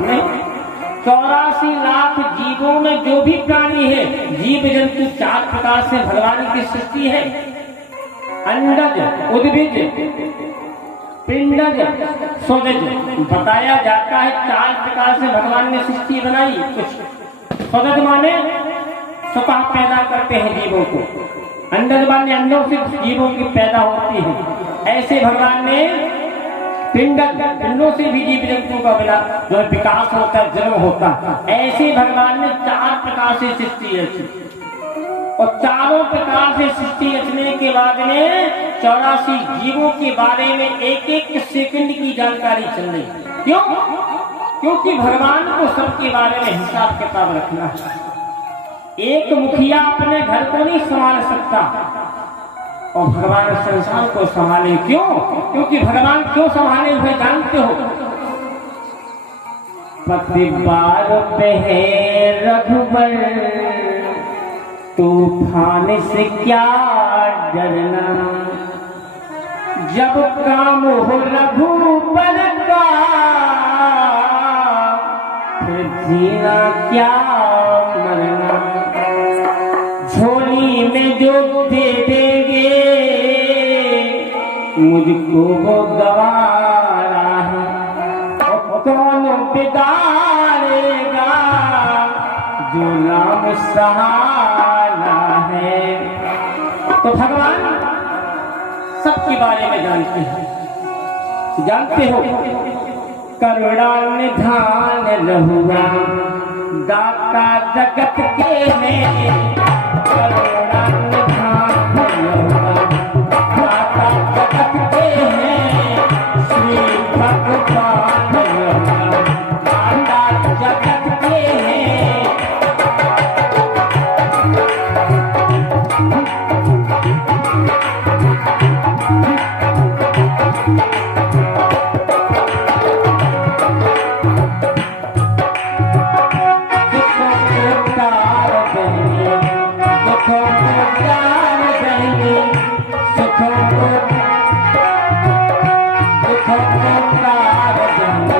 नहीं, 84 लाख जीवों में जो भी प्राणी है, जीव जंतु 4 प्रकार से भगवान की सृष्टि है। अंडज, उद्भिज, पिंडज, स्वजज। बताया जाता है 4 प्रकार से भगवान ने सृष्टि बनाई। कुछ स्वजज माने स्वतः पैदा करते हैं जीवों को, अंडज माने अंडों से जीवों की पैदा होती है। ऐसे भगवान ने पिंडों से भी जीव जंतु का जो विकास होता है, जन्म होता है। ऐसे भगवान ने 4 प्रकार से सृष्टि रची और चारों प्रकार से सृष्टि रचने के बाद में 84 जीवों के बारे में एक सेकंड की जानकारी चल रही। क्यों? क्योंकि भगवान को सबके बारे में हिसाब किताब रखना है। एक मुखिया अपने घर को नहीं संभाल सकता और भगवान संसार को संभाले। क्यों? क्योंकि भगवान क्यों संभाले हुए जानते हो? पतिवार पे है रघुबर, तूफान से क्या डरना, जब काम हो रघुबर का, फिर जीना क्या मरना। झोली में जो दे देंगे मुझको वो गवारा है, और कौन बिगाड़ेगा जो नाम सहारा है। तो भगवान सबके बारे में जानते हैं। जानते हो करुणा निधान रहुआ दाता जगत के हैं, करुणा निधान रहुआ दाता जगत के हैं, श्री भगवान रहुआ दाता जगत के हैं। सुखों को प्यार देंगे,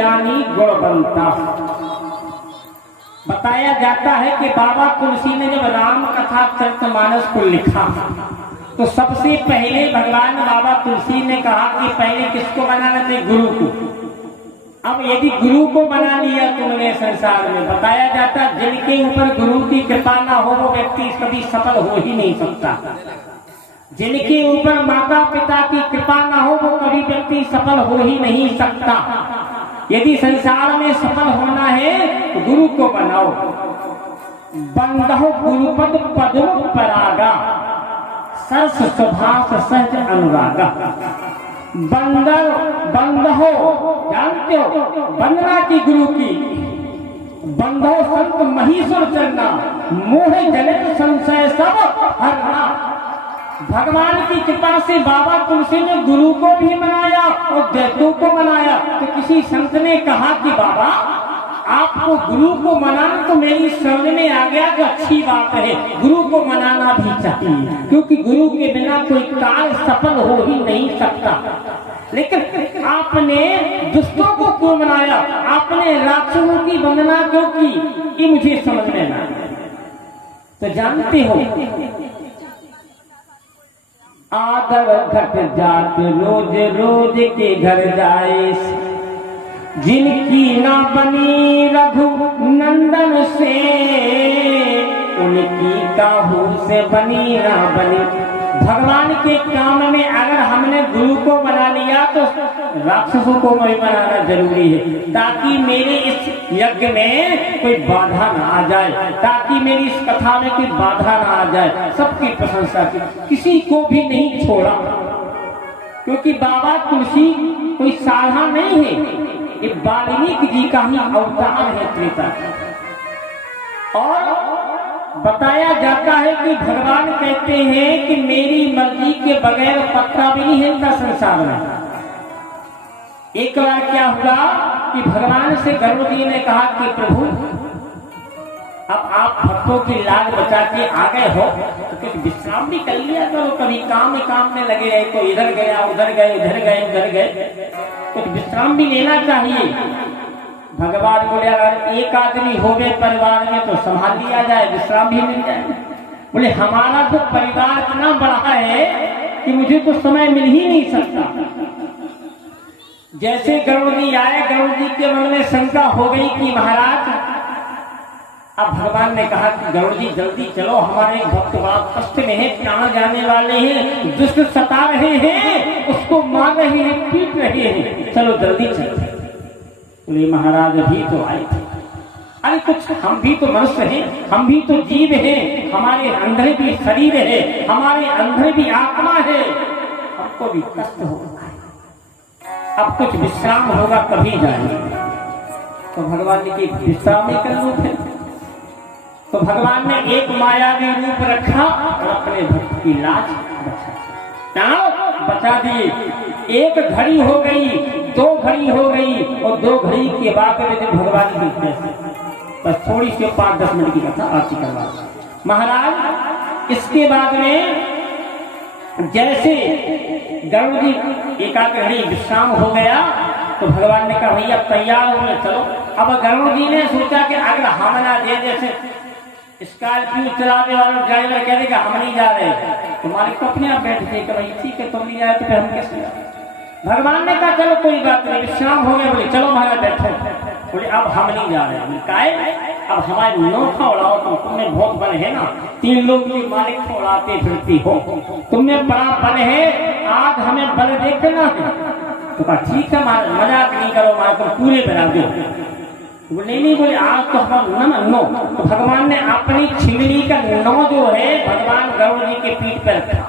ज्ञानी गुणवंता। बताया जाता है कि बाबा तुलसी ने जब राम कथा चरितमानस को लिखा तो सबसे पहले भगवान बाबा तुलसी ने कहा कि पहले किसको बनाना चाहिए? गुरु को। अब यदि गुरु को बना लिया तुमने संसार में, बताया जाता जिनके ऊपर गुरु की कृपा ना हो वो व्यक्ति कभी सफल हो ही नहीं सकता। जिनके ऊपर माता पिता की कृपा ना हो वो कभी व्यक्ति सफल हो ही नहीं सकता। यदि संसार में सफल होना है तो गुरु को बनाओ। बंदहो गुरुपद पदम परागा, सरस सुभाष सहज अनुरागा। बंदहो जानते हो वंदना की गुरु की। बंदो संत महीश्वर चरना, मोह जनित संशय सब हरना। भगवान की कृपा से बाबा तुलसी ने गुरु को भी बनाया और दैत्यों को बनाया। तो किसी संत ने कहा कि बाबा आपको गुरु को मनाना तो मेरी समझ में आ गया कि अच्छी बात है, गुरु को मनाना भी चाहिए, क्योंकि गुरु के बिना कोई कार्य सफल हो ही नहीं सकता। लेकिन आपने दुष्टों को क्यों बनाया? आपने राक्षसों की वंदना क्यों की? ये मुझे समझ में ना आया। तो जानते हो आदर घट जात रोज रोज के घर जाए, जिनकी ना बनी रघु नंदन से, उनकी काहू से बनी ना बनी। भगवान के काम में अगर हमने गुरु को बना लिया तो राक्षसों को भी बनाना जरूरी है, ताकि मेरे इस यज्ञ में कोई बाधा ना आ जाए, ताकि मेरी इस कथा में कोई बाधा ना आ जाए। सबकी प्रशंसा की, किसी को भी नहीं छोड़ा, क्योंकि बाबा तुलसी कोई साधा नहीं है, ये वाल्मीकि जी का ही अवतार है त्रेता। और बताया जाता है कि भगवान कहते हैं कि मेरी मर्जी के बगैर पत्ता भी नहीं हिलता संसार में। एक बार क्या हुआ कि भगवान से गरुड़ जी ने कहा कि प्रभु अब आप भक्तों की लाज बचा के आ गए हो तो कुछ विश्राम भी कर लिया करो, कभी काम में लगे रहे, तो इधर गया उधर गए, इधर गए उधर गए, कुछ विश्राम भी लेना चाहिए। भगवान बोले अगर एक आदमी हो गए परिवार में तो संभाल लिया जाए, विश्राम भी मिल जाए। बोले हमारा तो परिवार इतना बड़ा है कि मुझे तो समय मिल ही नहीं सकता। जैसे गरुड़ जी आए, गरुड़ जी के मन में शंका हो गई कि महाराज, अब भगवान ने कहा कि गरुड़ जी जल्दी चलो, हमारे भक्त बहुत कष्ट में है, प्राण जाने वाले हैं, दुष्ट सता रहे हैं, उसको मार रहे हैं, पीट रहे हैं, चलो जल्दी चलो। बोले महाराज अभी तो आए थे। अरे कुछ हम भी तो मनुष्य हैं, हम भी तो जीव हैं, हमारे अंदर भी शरीर है, हमारे अंदर भी आत्मा है, हमको भी कष्ट होगा, अब कुछ विश्राम होगा तभी जाएंगे। तो भगवान ने कि विश्राम ही कर लो फिर। तो भगवान ने एक मायावी रूप रखा और अपने भक्त की लाज बचा दिए। एक घड़ी हो गई, 2 घड़ी हो गई, और 2 घड़ी के बाद में भगवान की बस थोड़ी सी 5-10 मिनट की कथा आरती करवा। महाराज इसके बाद में जैसे गरुड़ जी एकाध घड़ी विश्राम हो गया तो भगवान ने कहा भैया तैयार हो गए चलो। अब गरुड़ जी ने सोचा कि अगर हम ना दे, जैसे स्कॉर्पियो चलाने वाला ड्राइवर कह देगा हम नहीं जा रहे, तो मालिक तो अपने आप बैठ जाएगा, भाई ठीक है तुम नहीं जाए तो फिर हम कैसे जाए। भगवान ने कहा चलो कोई बात नहीं, विश्राम हो गया, बोले चलो महाराज बैठो। बोले अब हम नहीं जा रहे। काहे? अब हमारे नौखा उड़ाओ, तो तुम्हें बहुत बल है ना, 3 लोग की मालिक को उड़ाते फिरती हो, तुम्हें बड़ा बल है, आज हमें बल देखना है। तो कहा ठीक है मजाक नहीं करो, हमारे को पूरे बना दो। बोले नहीं, बोले आज तो हम नो। तो भगवान ने अपनी छिगली का 9 जो है भगवान गरुड़ जी के पीठ पर रखा